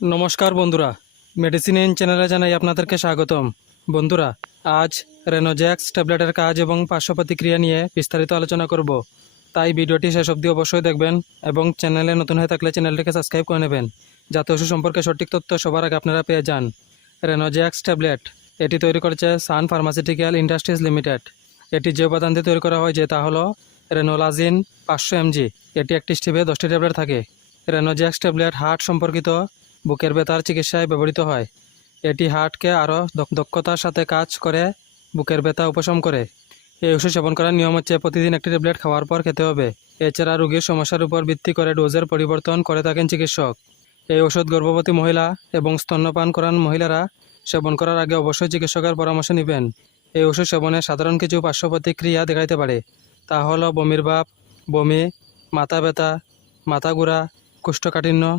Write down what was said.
নমস্কার বন্ধুরা। Medicine in চ্যানেলে জানাই আপনাদেরকে স্বাগতম। বন্ধুরা, আজ রেনোজ্যাক্স ট্যাবলেটের কাজ এবং পার্শ্ব প্রতিক্রিয়া নিয়ে বিস্তারিত আলোচনা করব। তাই ভিডিওটি শেষ অবধি অবশ্যই দেখবেন এবং চ্যানেলে নতুন হয়ে থাকলে চ্যানেলটিকে সাবস্ক্রাইব করে নেবেন। যাতে ওষুধ সম্পর্কে সঠিক তথ্য সবার আগে আপনারা পেয়ে যান। রেনোজ্যাক্স ট্যাবলেট, এটি তৈরি করেছে সান ফার্মাসিউটিক্যাল ইন্ডাস্ট্রিজ লিমিটেড এটি যে উপাদান দিয়ে তৈরি করা হয়েছে তা হলো রেনোলাজিন পাঁচশো এমজি। এটি একটি স্টিভে দশটি ট্যাবলেট থাকে। রেনোজ্যাক্স ট্যাবলেট হার্ট সম্পর্কিত বুকের ব্যথার চিকিৎসায় ব্যবহৃত হয়। এটি হার্টকে আরও দক্ষ- দক্ষতার সাথে কাজ করে, বুকের ব্যথা উপশম করে। এই ওষুধ সেবন করার নিয়ম হচ্ছে প্রতিদিন একটি ট্যাবলেট খাওয়ার পর খেতে হবে। এছাড়া রোগীর সমস্যার উপর ভিত্তি করে ডোজের পরিবর্তন করে থাকেন চিকিৎসক। এই ওষুধ গর্ভবতী মহিলা এবং স্তন্যপান করান মহিলারা সেবন করার আগে অবশ্যই চিকিৎসকের পরামর্শ নেবেন। এই ওষুধ সেবনে সাধারণ কিছু পার্শ্ব প্রতিক্রিয়া দেখাইতে পারে। তা হল বমির ভাব, বমি, মাথা ব্যথা, মাথা ঘোরা কোষ্ঠকাঠিন্য